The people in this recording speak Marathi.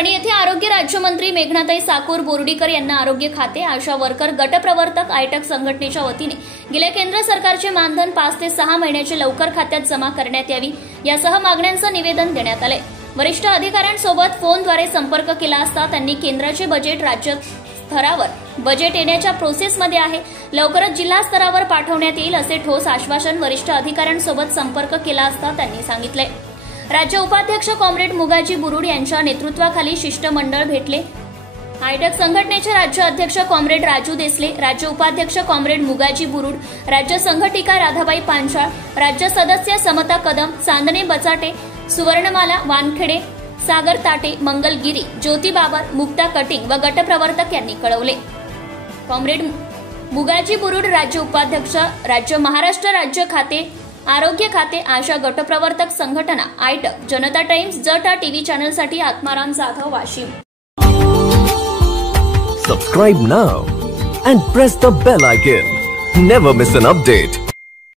परभणी येथे आरोग्य राज्यमंत्री मेघनाताई साकूर बोर्डीकर यांना आरोग्य खाते, आशा वर्कर, गटप्रवर्तक आयटक संघटनेच्या वतीने गेल्या केंद्र सरकारचे मानधन 5 ते 6 महिन्याचे लवकर खात्यात जमा करण्यात यावी यासह मागण्यांचं निवेदन देण्यात आले। वरिष्ठ अधिकाऱ्यांसोबत फोनद्वारे संपर्क केला असता त्यांनी केंद्राचे बजेट राज्य स्तरावर बजेट येण्याच्या प्रोसेसमध्ये आहे, लवकरच जिल्हा स्तरावर पाठवण्यात येईल असे ठोस आश्वासन वरिष्ठ अधिकाऱ्यांसोबत संपर्क केला असता त्यांनी सांगितले। राज्य उपाध्यक्ष कॉम्रेड मुगाजी बुरुड यांच्या नेतृत्वाखाली शिष्टमंडळ भेटले। आयटक संघटनेचे राज्य अध्यक्ष कॉम्रेड राजू देसले, राज्य उपाध्यक्ष कॉम्रेड मुगाजी बुरुड, राज्य संघटिका राधाबाई पांचाळ, राज्य सदस्य समता कदम, चांदणे बचाटे, सुवर्णमाला वानखेडे, सागर ताटे, मंगल गिरी, ज्योती बाबर, मुक्ता कटिंग व गटप्रवर्तक यांनी कळवले। कॉम्रेड मुगाजी बुरुड राज्य उपाध्यक्ष, राज्य महाराष्ट्र राज्य खाते, आरोग्य खाते, आशा गटप्रवर्तक संघटना, आयटक, जनता टाइम्स, जटा टीव्ही चॅनलसाठी Atmaram Jadhav, Washim. Subscribe now and press the bell icon. Never miss an update.